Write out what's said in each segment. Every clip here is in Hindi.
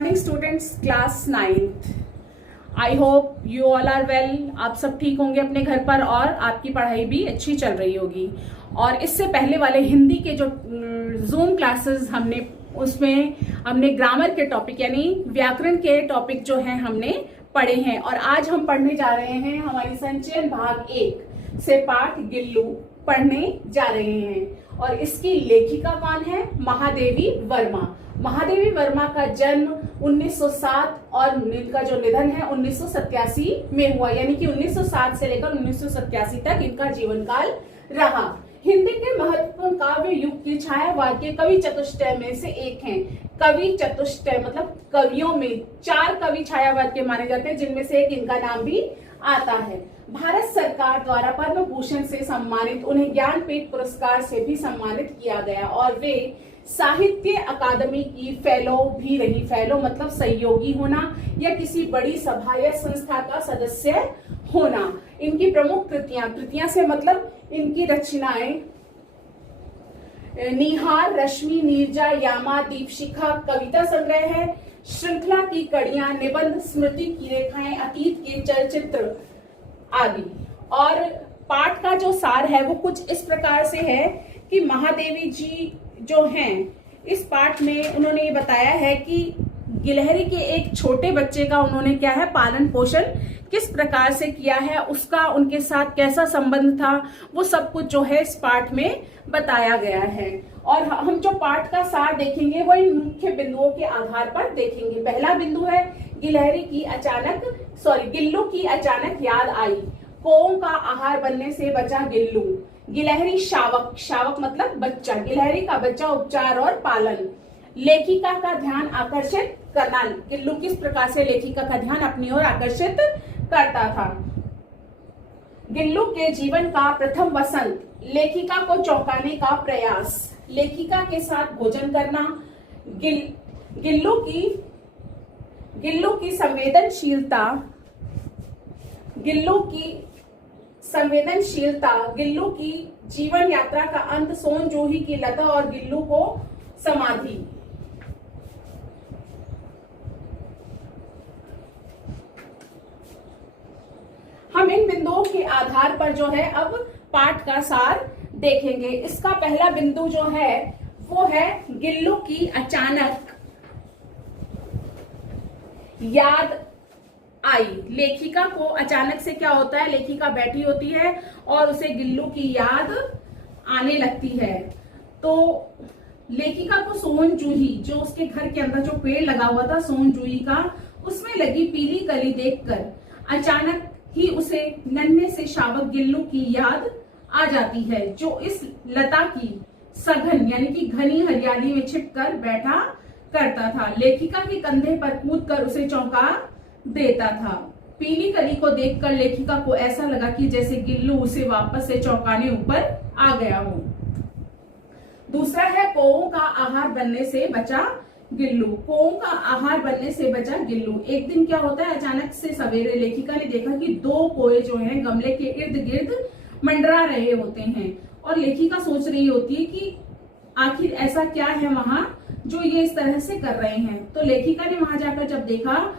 Morning students, class 9th। I hope you all are well. आप सब ठीक होंगे अपने घर पर और आपकी पढ़ाई भी अच्छी चल रही होगी। और इससे पहले वाले हिंदी के जो जूम क्लासेस उसमें हमने ग्रामर के टॉपिक यानी व्याकरण के टॉपिक जो हैं हमने पढ़े हैं। और आज हम पढ़ने जा रहे हैं हमारी संचयन भाग 1 से पाठ गिल्लू पढ़ने जा रहे हैं। और इसकी लेखिका कौन है? महादेवी वर्मा। महादेवी वर्मा का जन्म 1907 और इनका जो निधन है 1987 में हुआ, यानी कि 1907 से लेकर 1987 तक इनका जीवन काल रहा। हिंदी के महत्वपूर्ण काव्य युग की छायावाद के कवि चतुष्टय में से एक हैं। कवि चतुष्टय मतलब कवियों में 4 कवि छायावाद के माने जाते हैं, जिनमें से एक इनका नाम भी आता है। भारत सरकार द्वारा पद्म भूषण से सम्मानित, उन्हें ज्ञानपीठ पुरस्कार से भी सम्मानित किया गया और वे साहित्य अकादमी की फेलो भी रही। फेलो मतलब सहयोगी होना या किसी बड़ी सभा या संस्था का सदस्य होना। इनकी प्रमुख कृतियां से मतलब इनकी रचनाएं निहार, रश्मि, नीरजा, यामा, दीपशिखा कविता संग्रह है, श्रृंखला की कड़ियां, निबंध, स्मृति की रेखाएं, अतीत के चलचित्र आदि। और पाठ का जो सार है वो कुछ इस प्रकार से है कि महादेवी जी जो हैं इस पाठ में उन्होंने ये बताया है कि गिलहरी के एक छोटे बच्चे का उन्होंने क्या है पालन पोषण किस प्रकार से किया है, उसका उनके साथ कैसा संबंध था, वो सब कुछ जो है इस पाठ में बताया गया है। और हम जो पाठ का सार देखेंगे वो इन मुख्य बिंदुओं के आधार पर देखेंगे। पहला बिंदु है गिल्लू की अचानक याद आई। कोओं का आहार बनने से बचा गिल्लू। गिलहरी शावक, शावक मतलब बच्चा, गिलहरी का बच्चा, उपचार और पालन। लेखिका का ध्यान आकर्षित करना, गिल्लू किस प्रकार से लेखिका का ध्यान अपनी ओर आकर्षित करता था। गिल्लू के जीवन का प्रथम वसंत, लेखिका को चौंकाने का प्रयास, लेखिका के साथ भोजन करना। गिल्लू की संवेदनशीलता, गिल्लू की जीवन यात्रा का अंत, सोन जूही की लता और गिल्लू को समाधि। हम इन बिंदुओं के आधार पर जो है अब पाठ का सार देखेंगे। इसका पहला बिंदु जो है वो है गिल्लू की अचानक याद आई। लेखिका को अचानक से क्या होता है, लेखिका बैठी होती है और उसे गिल्लू की याद आने लगती है। तो लेखिका को सोन जूही, जो उसके घर के अंदर जो पेड़ लगा हुआ था सोन जूही का, उसमें लगी पीली कली देखकर अचानक ही उसे नन्हे से शावक गिल्लू की याद आ जाती है, जो इस लता की सघन यानी कि घनी हरियाली में छिपकर बैठा करता था। लेखिका के कंधे पर कूदकर उसे चौंका देता था। पीली कली को देखकर लेखिका को ऐसा लगा कि जैसे गिल्लू उसे वापस से चौंकाने ऊपर आ गया हो। दूसरा है कोओं का आहार बनने से बचा गिल्लू। कोओं का आहार बनने से बचा गिल्लू। एक दिन क्या होता है, अचानक से सवेरे लेखिका ने देखा कि 2 कोए जो हैं गमले के इर्द गिर्द मंडरा रहे होते हैं। और लेखिका सोच रही होती है कि आखिर ऐसा क्या है वहां जो ये इस तरह से कर रहे हैं। तो लेखिका ने वहां जाकर जब देखा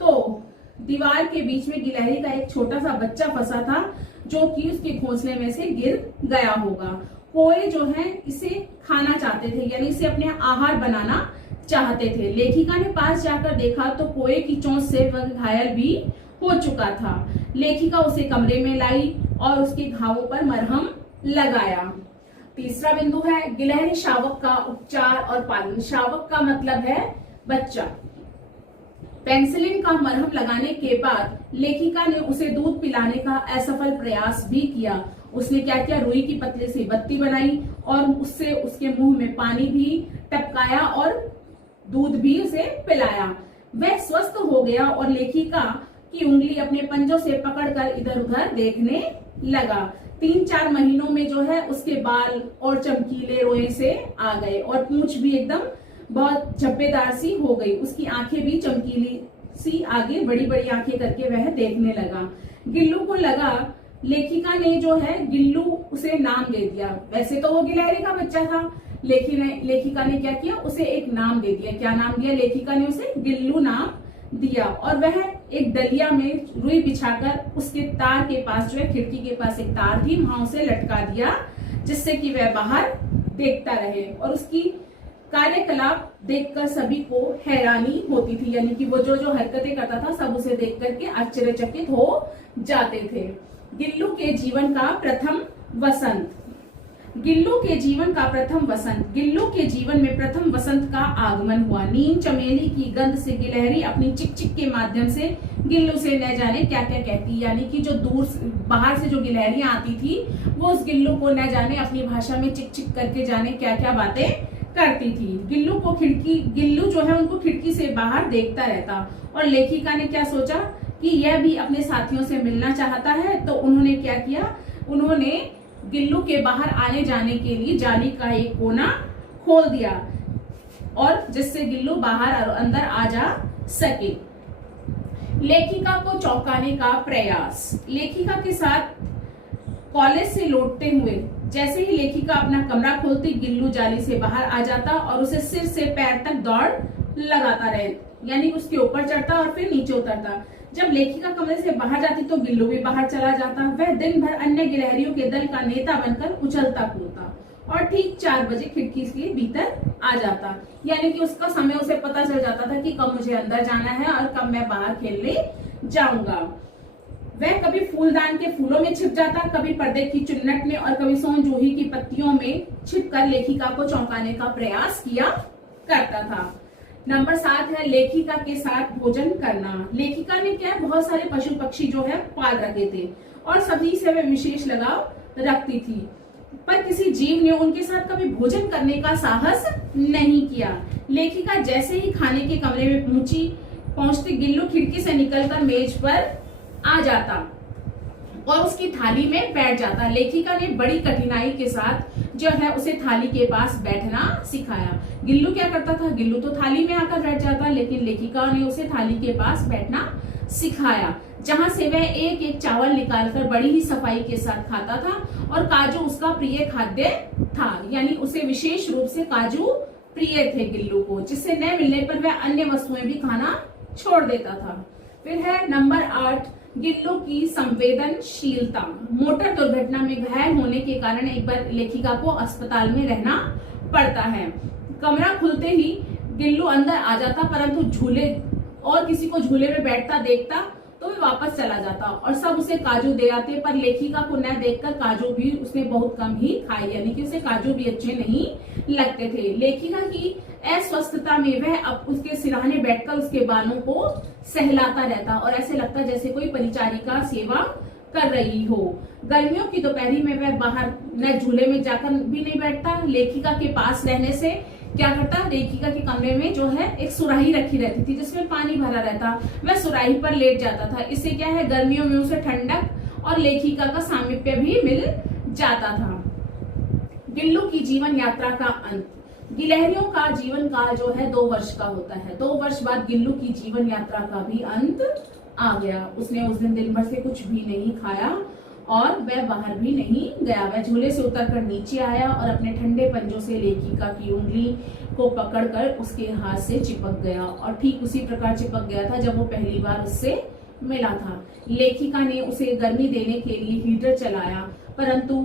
तो दीवार के बीच में गिलहरी का एक छोटा सा बच्चा फंसा था, जो कि उसके घोंसले में से गिर गया होगा। कोए जो है इसे खाना चाहते थे, यानी इसे अपने आहार बनाना चाहते थे। लेखिका ने पास जाकर देखा तो कोए की चोंच से वह घायल भी हो चुका था। लेखिका उसे कमरे में लाई और उसके घावों पर मरहम लगाया। तीसरा बिंदु है गिलहरी शावक का उपचार और पालन। शावक का मतलब है बच्चा। पेंसिलिन का मरहम लगाने के बाद लेखिका ने उसे दूध पिलाने का असफल प्रयास भी किया। उसने क्या किया, रुई की पतली सी बत्ती बनाई और उससे उसके मुंह में पानी भी टपकाया और दूध भी उसे पिलाया। वह स्वस्थ हो गया और लेखिका की उंगली अपने पंजों से पकड़कर इधर उधर देखने लगा। 3-4 महीनों में जो है उसके बाल और चमकीले रोए से आ गए और पूंछ भी एकदम बहुत झब्बेदार सी हो गई। उसकी आंखें भी चमकीली सी आगे बड़ी बड़ी आंखें करके वह देखने लगा। गिल्लू को लगा, लेखिका ने जो है गिल्लू उसे नाम दे दिया। वैसे तो वो गिलहरी का बच्चा था, लेखिका ने क्या किया, उसे एक नाम दे दिया। क्या नाम दिया लेखिका ने उसे? गिल्लू नाम दिया। और वह एक डलिया में रुई बिछाकर उसके तार के पास जो है, खिड़की के पास एक तार थी, वहां उसे लटका दिया, जिससे कि वह बाहर देखता रहे। और उसकी कार्यकलाप देखकर सभी को हैरानी होती थी, यानी कि वो जो जो हरकतें करता था सब उसे देख करके आश्चर्यचकित हो जाते थे। गिल्लू के जीवन का प्रथम वसंत। गिल्लू के जीवन का प्रथम वसंत। गिल्लू के जीवन में प्रथम वसंत का आगमन हुआ। नीम चमेली की गंध से गिलहरी अपनी चिकचिक के माध्यम से गिल्लू से न जाने क्या क्या कहती, यानी कि जो दूर बाहर से जो गिलहरियां आती थी वो उस गिल्लू को न जाने अपनी भाषा में चिक करके जाने क्या क्या बातें करती थी। गिल्लू जो है उनको खिड़की से बाहर देखता रहता। और लेखिका ने क्या सोचा कि यह भी अपने साथियों से मिलना चाहता है, तो उन्होंने क्या किया, उन्होंने गिल्लू के बाहर आने जाने के लिए जाली का एक कोना खोल दिया, और जिससे गिल्लू बाहर और अंदर आ जा सके। लेखिका को चौंकाने का प्रयास। लेखिका के साथ कॉलेज से लौटते हुए जैसे ही लेखिका अपना कमरा खोलती, गिल्लू जाली से बाहर आ जाता और उसे सिर से पैर तक दौड़ लगाता रहे, यानी उसके ऊपर चढ़ता और फिर नीचे उतरता। जब लेखिका कमरे से बाहर जाती तो गिल्लू भी बाहर चला जाता। वह दिन भर अन्य गिलहरियों के दल का नेता बनकर उछलता कूदता और ठीक 4 बजे खिड़की के भीतर आ जाता, यानी कि उसका समय उसे पता चल जाता था कि कब मुझे अंदर जाना है और कब मैं बाहर खेलने जाऊंगा। वह कभी फूलदान के फूलों में छिप जाता, कभी पर्दे की चुन्नट में और कभी सोन जूही की पत्तियों में छिपकर लेखिका को चौंकाने का प्रयास किया करता था। नंबर 7 है लेखिका के साथ भोजन करना। लेखिका ने क्या बहुत सारे पशु पक्षी जो है पाल रखे थे और सभी से वह विशेष लगाव रखती थी, पर किसी जीव ने उनके साथ कभी भोजन करने का साहस नहीं किया। लेखिका जैसे ही खाने के कमरे में पहुंचती, गिल्लू खिड़की से निकलकर मेज पर आ जाता और उसकी थाली में बैठ जाता। लेखिका ने बड़ी कठिनाई के साथ जो है उसे थाली के पास बैठना सिखाया। गिल्लू क्या करता था, गिल्लू तो थाली में आकर बैठ जाता, लेकिन लेखिका ने उसे थाली के पास बैठना सिखाया, जहां से वह एक एक चावल निकालकर बड़ी ही सफाई के साथ खाता था। और काजू उसका प्रिय खाद्य था, यानी उसे विशेष रूप से काजू प्रिय थे गिल्लू को, जिससे न मिलने पर वह अन्य वस्तुएं भी खाना छोड़ देता था। फिर है नंबर 8 गिल्लू की संवेदनशीलता। मोटर दुर्घटना में घायल होने के कारण एक बार लेखिका को अस्पताल में रहना पड़ता है। कमरा खुलते ही गिल्लू अंदर आ जाता, परंतु झूले और किसी को झूले में बैठता देखता तो वह वापस चला जाता और सब उसे काजू दे आते, पर लेखिका को न देखकर काजू भी उसने बहुत कम ही खाए, यानी कि उसे काजू भी अच्छे नहीं लगते थे। लेखिका की अस्वस्थता में वह अब उसके सिरहाने बैठकर उसके बालों को सहलाता रहता और ऐसे लगता जैसे कोई परिचारिका सेवा कर रही हो। गर्मियों की दोपहरी में वह बाहर न झूले में जाकर भी नहीं बैठता। लेखिका के पास रहने से क्या करता, लेखिका के कमरे में जो है एक सुराही रखी रहती थी जिसमें पानी भरा रहता, वह सुराही पर लेट जाता था। इससे क्या है, गर्मियों में उसे ठंडक और लेखिका का सामीप्य भी मिल जाता था। गिल्लू की जीवन यात्रा का अंत। गिलहरियों का जीवन काल जो है 2 वर्ष का होता है। 2 वर्ष बाद गिल्लू की जीवन यात्रा का भी अंत आ गया। उसने उस दिन भर से कुछ भी नहीं खाया और वह बाहर भी नहीं गया। वह झूले से उतरकर नीचे आया और अपने ठंडे पंजों से लेखिका की उंगली को पकड़कर उसके हाथ से चिपक गया और ठीक उसी प्रकार चिपक गया था जब वो पहली बार उससे मिला था। लेखिका ने उसे गर्मी देने के लिए हीटर चलाया, परंतु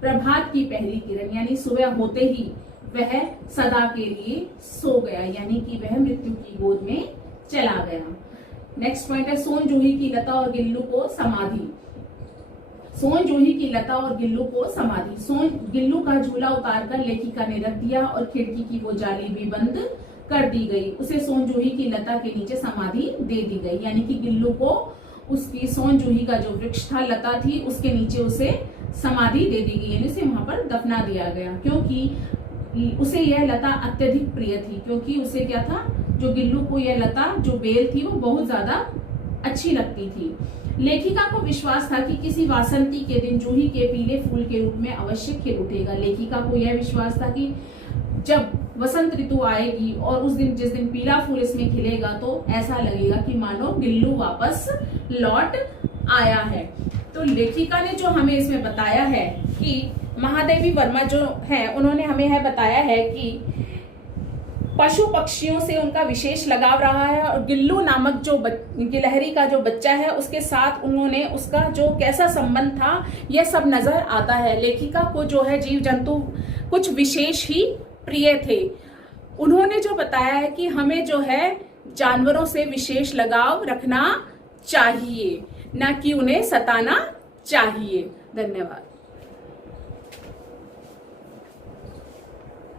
प्रभात की पहली किरण यानी सुबह होते ही वह सदा के लिए सो गया, यानी कि वह मृत्यु की गोद में चला गया। नेक्स्ट पॉइंट है सोन जूही की लता और गिल्लू को समाधि। सोन जूही की लता और गिल्लू को समाधि। सोन गिल्लू का झूला उतारकर लेखिका ने रख दिया और खिड़की की वो जाली भी बंद कर दी गई। उसे सोन जूही की लता के नीचे समाधि दे दी गई, यानी कि गिल्लू को उसकी सोन जूही का जो वृक्ष था, लता थी, उसके नीचे उसे समाधि दे दी गई, यानी उसे वहां पर दफना दिया गया, क्योंकि उसे यह लता अत्यधिक प्रिय थी। क्योंकि उसे क्या था, जो गिल्लू को यह लता जो बेल थी वो बहुत ज्यादा अच्छी लगती थी। लेखिका को विश्वास था कि किसी वासंती के दिन जूही के पीले फूल के रूप में अवश्य खिल उठेगा। लेखिका को यह विश्वास था कि जब वसंत ऋतु आएगी और उस दिन जिस दिन पीला फूल इसमें खिलेगा तो ऐसा लगेगा कि मानो गिल्लू वापस लौट आया है। तो लेखिका ने जो हमें इसमें बताया है कि महादेवी वर्मा जो है उन्होंने हमें है बताया है कि पशु पक्षियों से उनका विशेष लगाव रहा है और गिल्लू नामक जो गिलहरी का जो बच्चा है उसके साथ उन्होंने उसका जो कैसा संबंध था यह सब नजर आता है। लेखिका को जो है जीव जंतु कुछ विशेष ही प्रिय थे। उन्होंने जो बताया है कि हमें जो है जानवरों से विशेष लगाव रखना चाहिए, ना कि उन्हें सताना चाहिए। धन्यवाद।